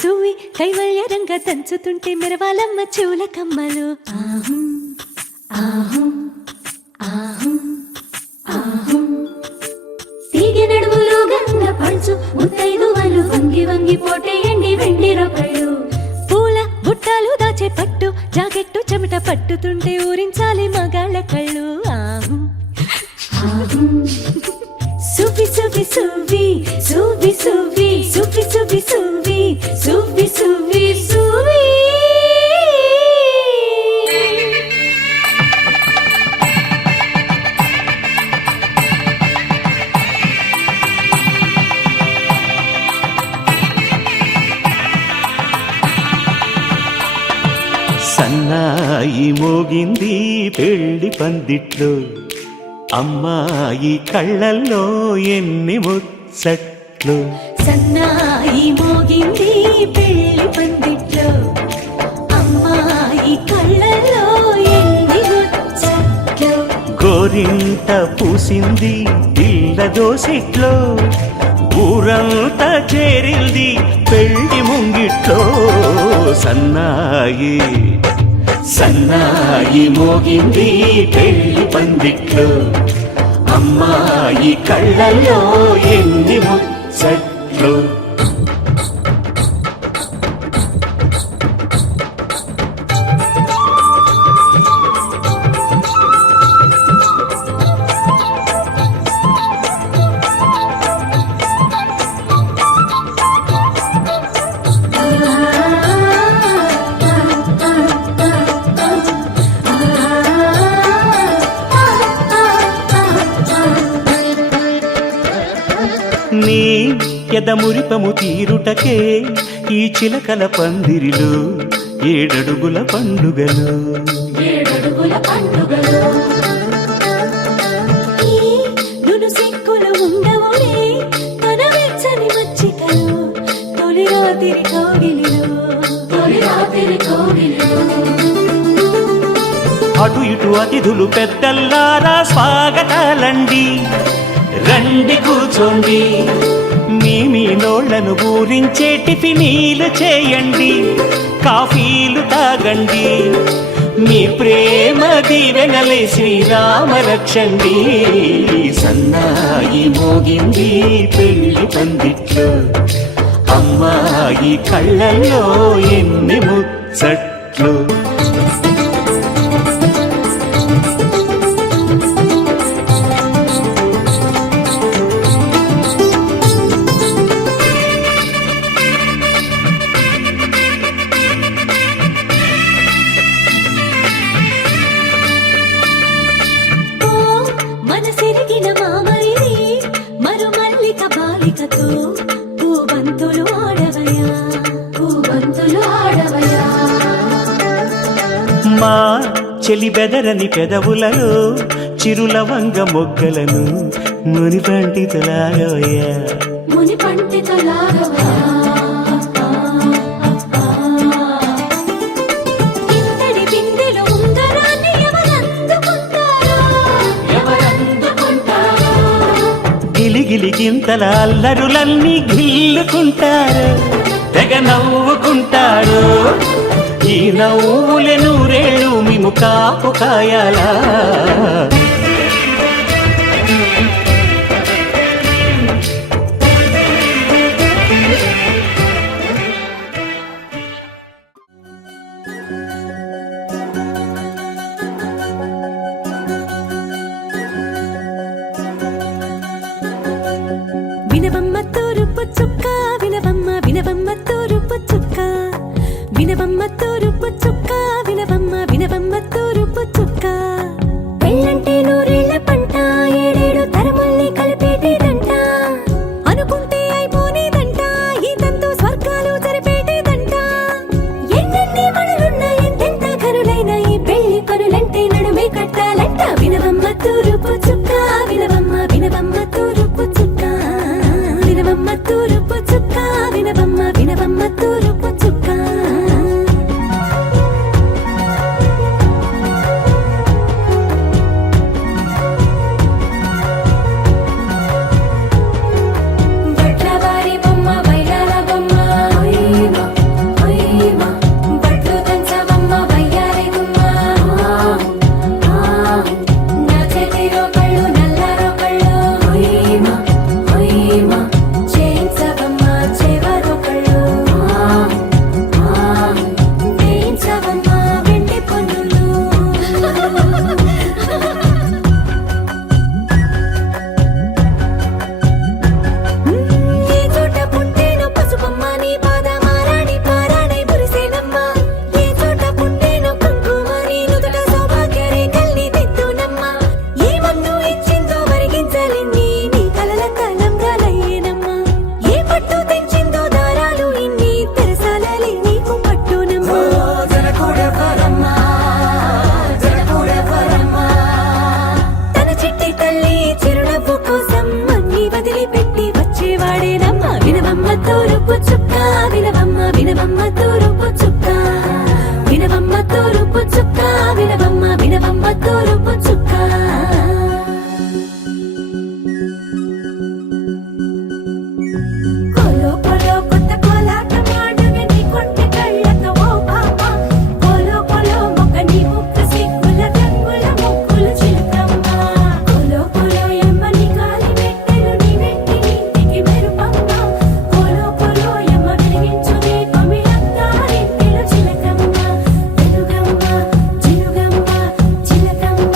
సువి కైవల్య రంగ దంచుతుంటే మెరవాలమ్మ చెవుల కమ్మలు ఆహుం ఆహుం ఆహుం ఆహుం తీగె నడుములు గంగ పంచు ముత్తైదువలు వంగి వంగి పోటేయండి వెండి రొకళ్ళు పూల బుట్టాలు దాచే పట్టు జాకెట్టు చెమట పట్టుతుంటే ఊరించాలి మగాళ్ళ కళ్ళు ఆహుం ఆహుం సువి సువి సువి సువి సువి సువి సువి సువి సువి సువి సువి సన్నాయి మోగింది పెళ్లి పందిట్లో అమ్మాయి కళ్ళల్లో ఎన్ని ముచ్చట్లు సన్నాయి మోగింది పెళ్లి పందిట్లో అమ్మాయి కళ్ళల్లో ఎన్ని ముచ్చట్లు గోరింట పూసింది ఇళ్ళ దోసిట్లో ఊరంతా చేరింది పెళ్లి ముంగిట్లో సన్నాయి సన్నాయి మోగింది పెళ్లి పందిట్లో అమ్మాయి కళ్ళల్లో ఎన్ని ముచ్చట్లు నీ ఎదమురిపము తీరుటకే ఈ చిలకల పందిరిలో ఏడడుగుల పండుగలు ఏడడుగుల పండుగలు ఈ నును సిక్కులు ఉండవులే తన వెచ్చని మచ్చికలు తొలి రాత్రి కోగిలిలో అటు ఇటు అతిథులు పెద్దల్లారా స్వాగతాలండి రండి కూర్చోండి మీ నోళ్లను ఊరించే టిఫినీలు చేయండి కాఫీలు తాగండి మీ ప్రేమ దీవెనలే శ్రీరామ రక్షండి సన్నాయి మోగింది పెళ్లి పందిట్లో అమ్మాయి కళ్ళల్లో ఎన్ని ముచ్చట్లు మనసిరిగిన మామరిది మరుమల్లిక బాలికతో పూబంతులు ఆడవయా మా చెలి బెదరని పెదవులలో చిరులవంగ మొగ్గలను ముని పండితులాగవయ్యా ఇంతటి బిందెలో ఉంగరాన్ని గిలిగిలి గింతల అల్లరులన్నీ గిల్లుకుంటారు తెగ నవ్వుకుంటారు ఈ నవ్వులే నూరేళ్ళు మేము కాపు కాయాలా వినవమ్మ తూరుపు చుక్క వినవమ్మ వినవమ్మ తూరుపు చుక్క వినవమ్మ తూరుపు చుక్క వినవమ్మ వినవమ్మ తూరుపు చుక్క పెళ్ళంటే నూరు నవ్వు కోసం అన్ని వదిలిపెట్టి వచ్చేవాడేనమ్మ వినవమ్మ తూరుపు చుక్క వినవమ్మ వినవమ్మ తూరుపు చుక్క వినవమ్మ తూరుపు చుక్క వినవమ్మ వినవమ్మ తూరుపు చుక్క కోలో కోలో కొత్త కోలాటం ఆడవే నీ కొంటె కళ్ళతో ఓ బామ్మ కోలో కోలో మొక్క నీ ముక్కు సిగ్గుల రంగుల ముక్కులు చిలకమ్మ కోలో కోలో యమ్మ నీ కాలి మెట్టెలు నీ వెంటి ఇంటికి మెరుపమ్మ కోలో కోలో యమ్మ వెలిగించు దీపమి అత్తారింటిలో చిలకమ్మ వెలుగమ్మ చిలుగమ్మ చిలకమ్మ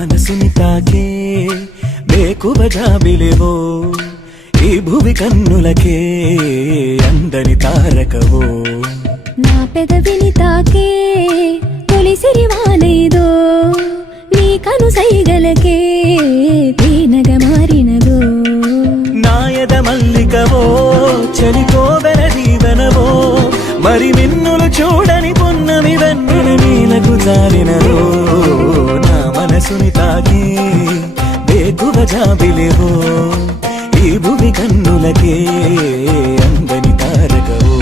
మనసుని తాకే బేకువ జాబిలివో ఈ భువి కన్నులకే అందని తారకవో నా పెదవిని తాకే తొలి సిరివానేదో నీ కను సైగలకే తేనగ మారినదో నాయద మల్లికవో చలికోవెల దీవెనవో మరి మిన్నులు చూడని పొన్నమి వెన్నెల నీలకు జారినదో నా మనసుని తాకే బేకువ జాబిలివో ఈ భువి కన్నులకే అందని తారకవో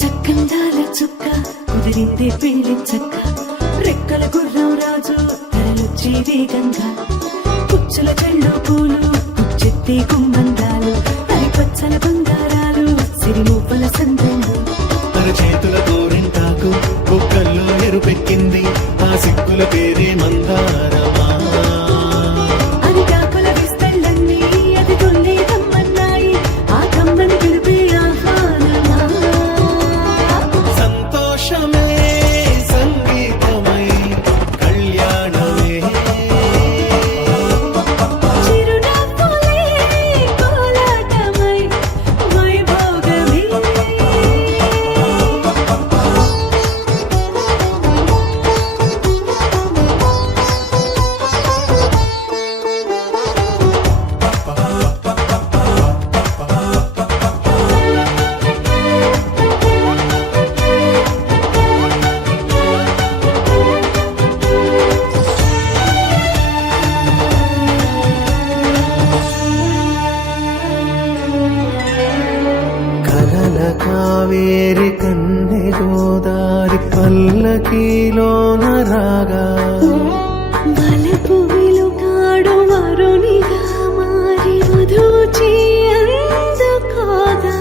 చక్కందాల చుక్క కుదిరిందే పెళ్లి చక్క రెక్కల గుర్రం రాజు తరలొచ్చే వేగంగా కుచ్చుల చెళ్ళు పూలు కుచ్చెత్తే గుమ్మందాలు అరి పచ్చల బంగారాలు సిరిమూపల సందెండు చేతుల గోరింటాకు కుక్కల్లో ఎరుపెక్కింది ఆ సిక్కుల పేరే మందారమా అరిటాకుల విస్తళ్ళన్నీ అది కొన్నే కమ్మన్నాయి ఆ కమ్మని పిలిపే ఆహ్వానమా సంతోషమే సంగీతమై కళ్యాణమే చిరునవ్వులే కోలాటమై వైభోగమే కలల కావేరి కన్నె గోదారి పల్లకీలోన రాగా వలపు వెలుగాడు వరునిగా మారి వధూచి అందుకోగా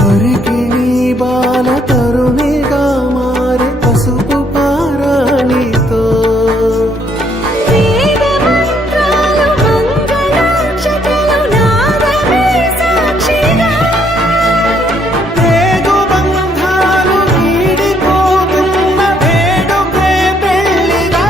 తరికి నీ బాల తరుణిగా మారి పసుపు పారాణితో వేద మంత్రాలు మంగళాక్షతలు నాదమే సాక్షిగా రేగు బంధాలు వీడిపోతున్న వేడుకే పెళ్లిగా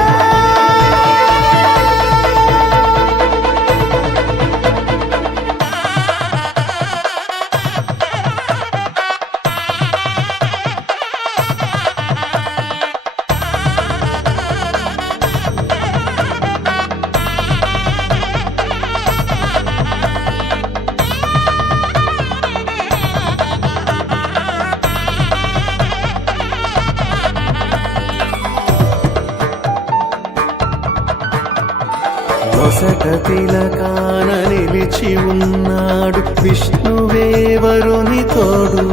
నొసట తిలకాన నిలిచి ఉన్నాడు విష్ణువే వరుని తోడు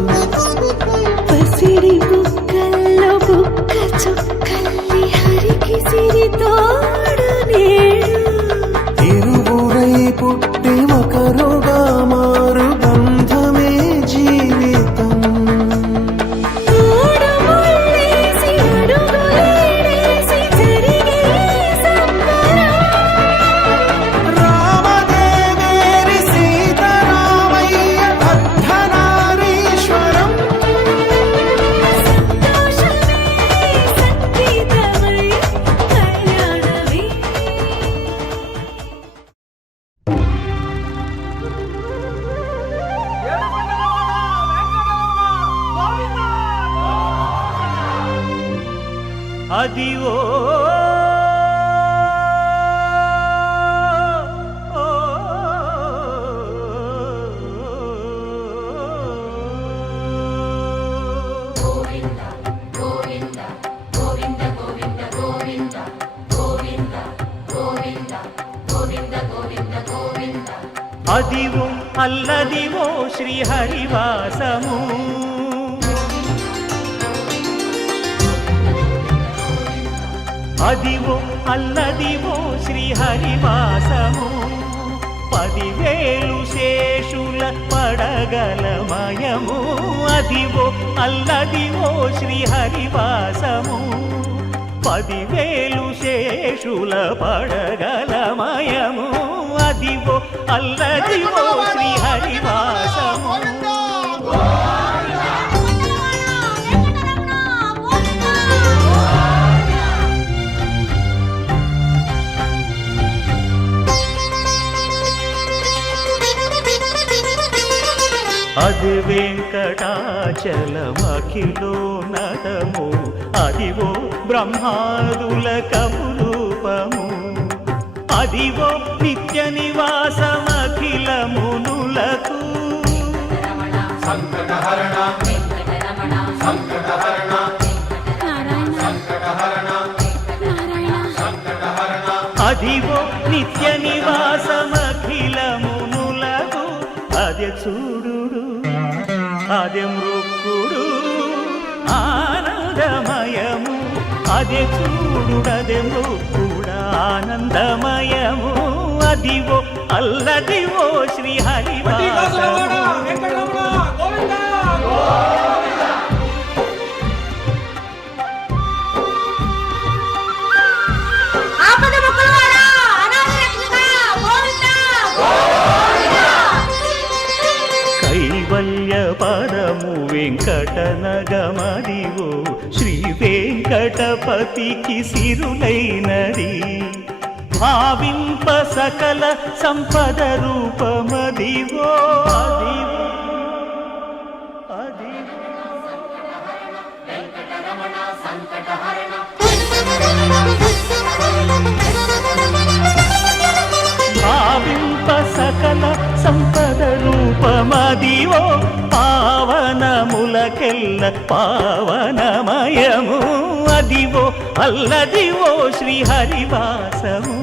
పసిడి బుక్కల్లో బుక్క చుక్కల్లి హరికి సిరి తోడు నేడు ఇరువురై పుట్టి ఒకరుగా మారు బంధమే జీవితం తోడు ముళ్ళేసి అడుగులేసి జరిగే సంబరం రామదేవేరి సీతారామయ్య అర్ధనారీశ్వరం సంతోషమే సంగీతమై కళ్యాణమే అదివో అదివో అల్లదివో శ్రీహరివాసము అదివో అల్లదివో శ్రీహరివాసము 10,000 శేషుల పడగలమయము అదివో అల్లదివో శ్రీహరివాసము 10,000 శేషుల పడగలమయము అదివో అల్లదివో శ్రీహరివాసము అది వెంకటాచలమఖిలో నటము అదివో బ్రహ్మాదుల కపురూపము అదివో నిత్య నివాసమఖిల మునులకు అదివో నిత్య నివాసమఖిల మునులకు అదే చూడు అదే మృక్కుడు ఆనందమయము అదే చూడుడదే మృక్కుడ ఆనందమయము అదివో అల్లదివో శ్రీహరివాసము కైవల్య పరము వెంకటనగమదివో శ్రీ వెంకటపతికి సిరులైనది భావింప సకల సంపద రూపమదివో అదివో అదివో భావింప సకల సంపద రూపమదివో పావనములకెల్ల పావనమయము అదివో అల్లదివో శ్రీహరివాసము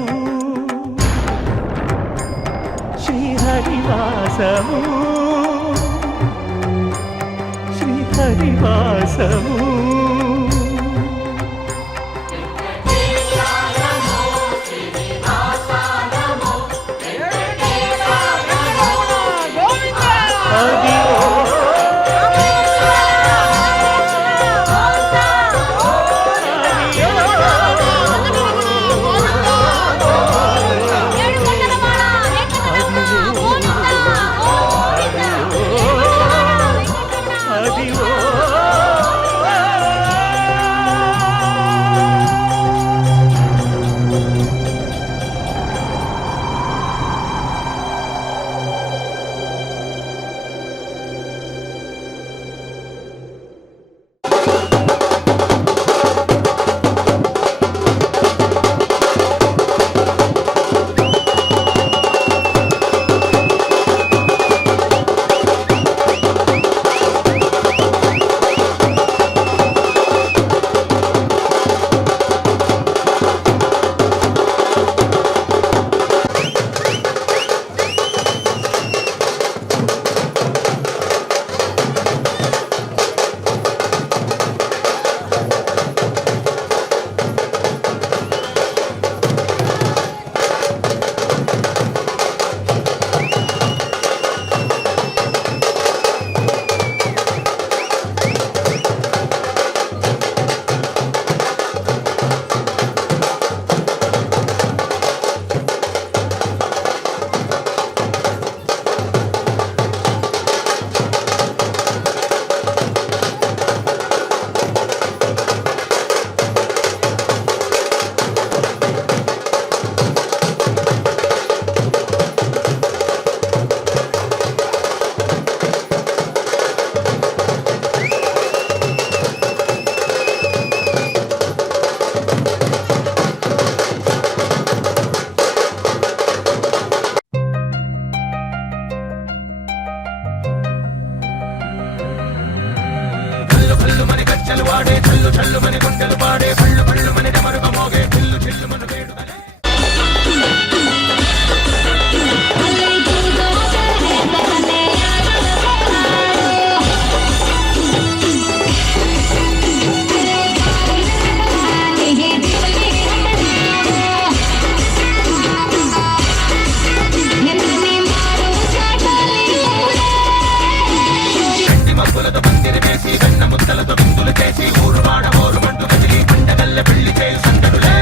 శ్రీహరివాసము శ్రీహరివాసము పంటగల్లె పెళ్లి చేయి సందడులే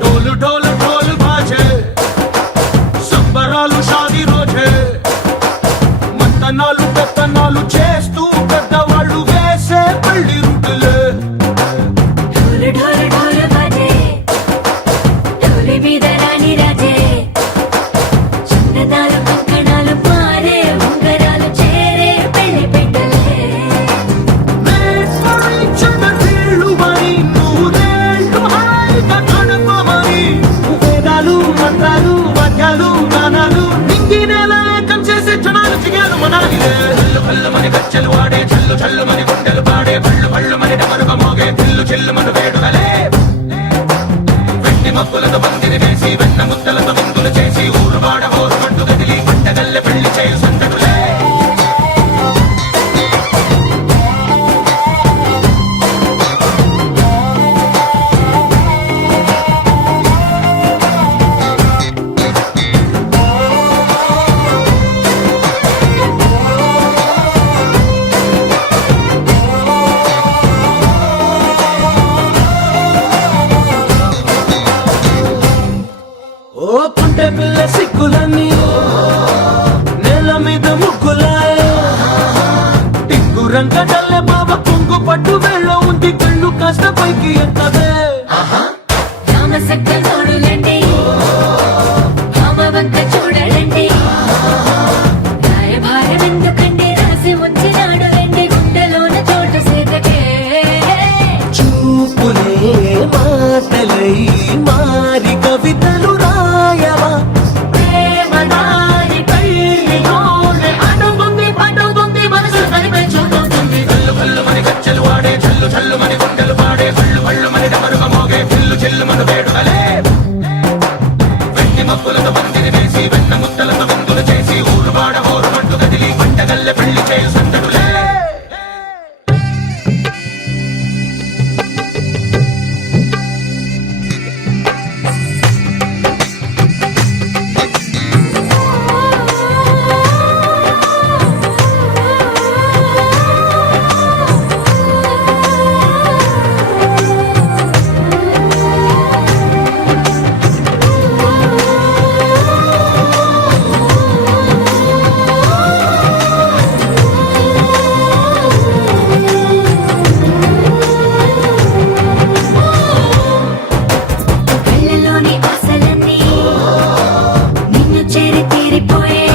డోలు డోలు డోలు బాజే సంబరాలు షాదీ రోజే మంతనాలు పెత్తనాలు చేస్తూ పెద్దవాళ్ళు వేసే పెళ్లి రుటులే ढोल ढोल ढोल बाजे ढोली మీద రాణి రాజే చిన్నదాలు కంకణాలు పారే ఉంగరాలు చేరే పెళ్లి పెట్టలే వీళ్ళు మరి నూరేళ్ళు హాయిగా గడపమని వేదాలు మంత్రాలు వాద్యాలు గానాలు నింగి నేల ఏకం చేసే క్షణాలు చిగాలు మనాలిలే హల్లు హల్లు మని గజ్జలు వాడే చల్లు చల్లు మని గుండెలు పాడే పళ్ళు పళ్ళు మని డమరుగ మోగే పిల్లు చెల్లు మను వేడుకలే వెండి మబ్బులతో పందిరి వేసి వెన్న ముద్దలతో విందులు చేసి ఊరు వాడ ఊరు పట్టు గదిలి పంటగల్లె పెళ్లి చేయు సందడులే ఓ పుంటె పిల్ల సిక్కులన్నీ నేల మీద ముగ్గులాయ టింగు రంగ డల్లె బావ కొంగు పట్టు వెళ్ళ ఉంది కళ్ళు కాస్త పైకి ఎత్తదే రామ సక్క తోడులండి రామ వంక చూడలండి రాయభారం ఎందుకండి రాసి ఉంచినాడు వెండి గుండెలోన చోటు సీతకే చూపులే మాటలై మారి కవితలు రాయవా ప్రేమ దారి పెళ్లిలోనే అడుగుంది పడుగుంది మనసు కలిపే చూస్తుంది కల్లు కల్లు మని గజ్జలు వాడే చల్లు చల్లు మని గుండెలు పాడే పళ్ళు పళ్ళు మని డమరుగ మోగే పిల్లు చెల్లు మను వేడుకలే వెండి మబ్బులతో పందిరి వేసి వెన్న ముద్దలతో విందులు చేసి ఊరు వాడ ఊరు పట్టు గదిలి పంటగల్లె పెళ్లి చేయు సందడులే కళ్ళలోని ఆశలన్నీ నిన్ను చేరి తీరిపోయే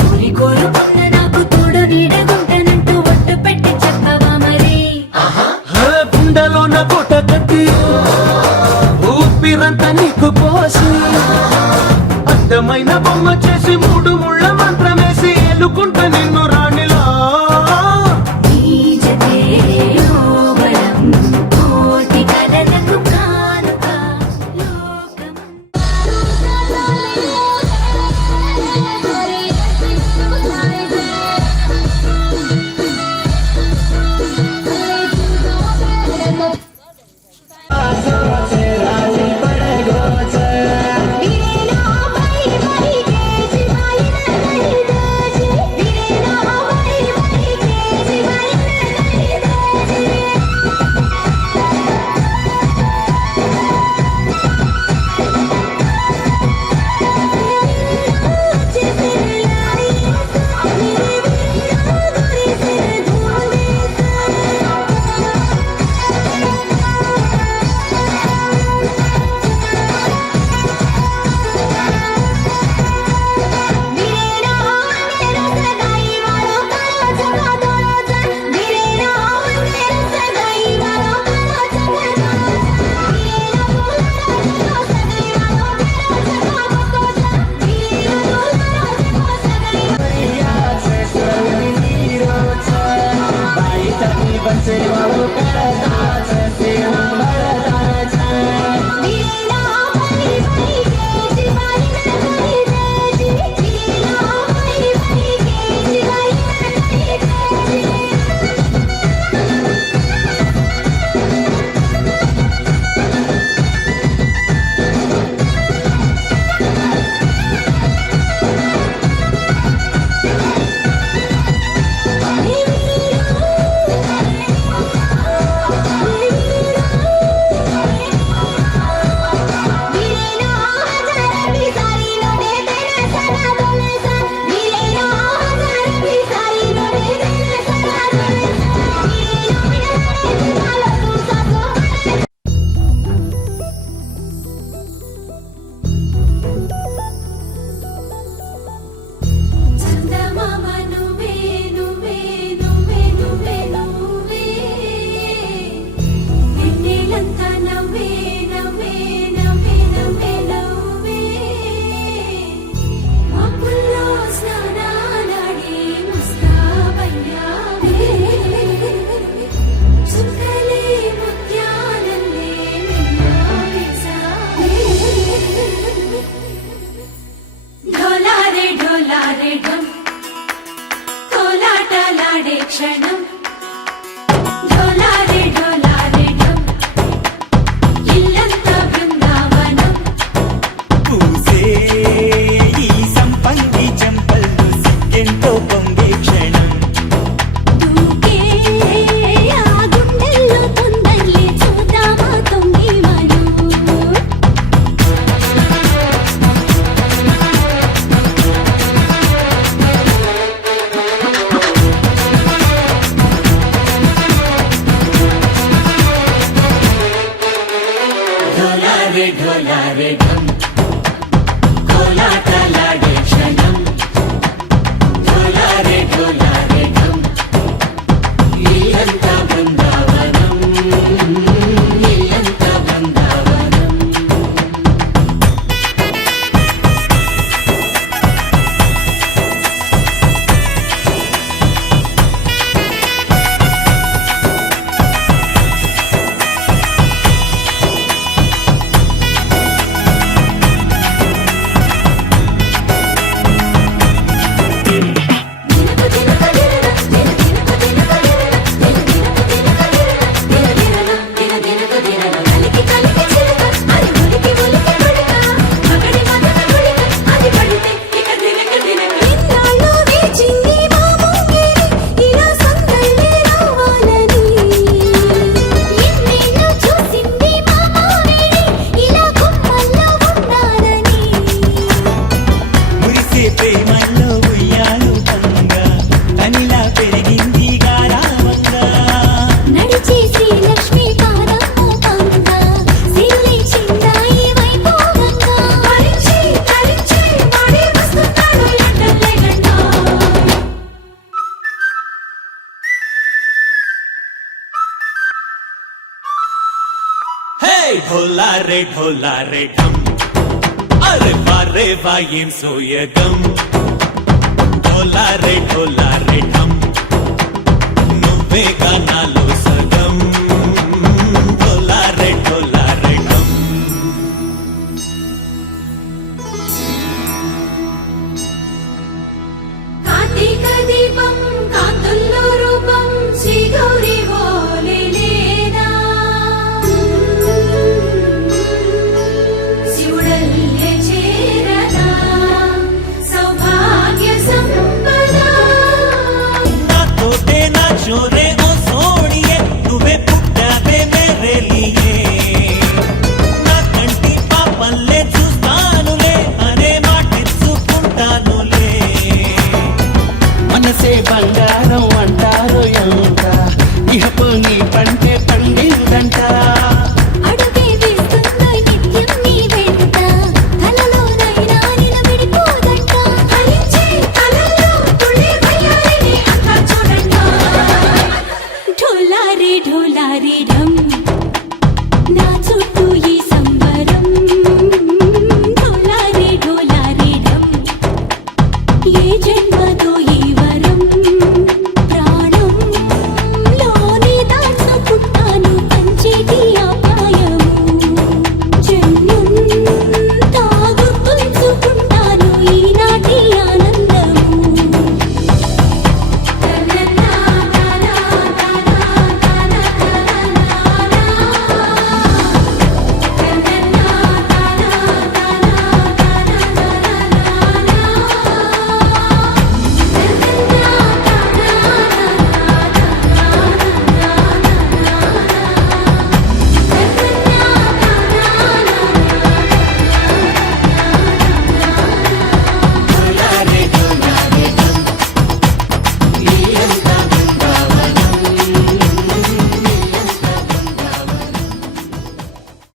కోరి కోరుకున్న నాకు తోడు నీడగుంటానంటూ ఒట్టు పెట్టి చెప్పవా మరి గుండెలోన కోట కట్టి ఊపిరంతా నీకు పోసి అందమైన బొమ్మ చేసి మూడు ముళ్ళ మంత్రమేసి ఎలుకుంటా నిన్ను రాణిలా నీ జతే యోవరం కోటి కలలకు కానుక లోకం वीरे డోలాడే క్షణం డోలాడే డోలాడే ఢం ఇల్లంతా బృందావనం పూసే ఈ సంపంగి చెంపల్లో సిగ్గెంతో పొంగే క్షణం దూకే ఆ గుండెల్లో తొందరలే చూద్దామా తొంగి మనం ఢోలారే ఢోలారే ఢం కోలాటలాడే క్షణం ఢోలారే ఢోలారే ఢం ఇల్లంతా బృందావనం ఇల్లంతా బృందావనం దినకు దినకు దినకు దినకు దినకు కలికి కలికి చిలుక అది ఉలికి ఉలికి పడక మగడి మదన గుడిక అది పడితే ఇక దినకు దినకు ఇన్నాళ్ళు వేచింది మా ముంగిరి ఇలా సందళ్ళే రావాలని ఎన్నేళ్ళు చూసింది మా మావేడి ఇలా గుమ్మల్లో ఉండాలని మురిసే ప్రేమల్లో ఉయ్యాలు పంగా తనిలా పెరిగింది గారావంగా నడిచే శ్రీలక్ష్మి పాదము పంగ సిరులై చిందాయి వైభోగంగా హరించి హరించి వాడి వస్తున్నాడు ఎండలే గంట హే ఢోలారే ఢోలారే ఢం అరే వారే వా ఏం సోయగం ఢోలారే ఢోలారే ఢం నువ్వే గానాలో సగం ఢోలారే ఢోలారే ఢం కార్తీక దీపం కాంతుల్లో రూపం శ్రీ గౌరీ ఓలేనా శివుడల్లే చేరనా సౌభాగ్య సంపద నాతోటే నా చోరే ఓ సోడియే నువ్వే పుట్టావే మేరే లియే నా కంటి పాపల్లే చూస్తానులే అనే మాటిచ్చుకుంటానులే మనసే బంగారం అంటారు ఎంత ఇహపు నీ పంటే పండిందంట అడుగే వేస్తున్న నిత్యం నీ వెంట కలలోనైనా నిలబడిపోదంట హరించే కలలో తుళ్ళి వయ్యారిని అంతా చూడంట ఢోలారే ఢోలారే ఢం నా చుట్టూ ఈ సంబరం ఢోలారే ఢోలారే ఢం ఏ జన్మదో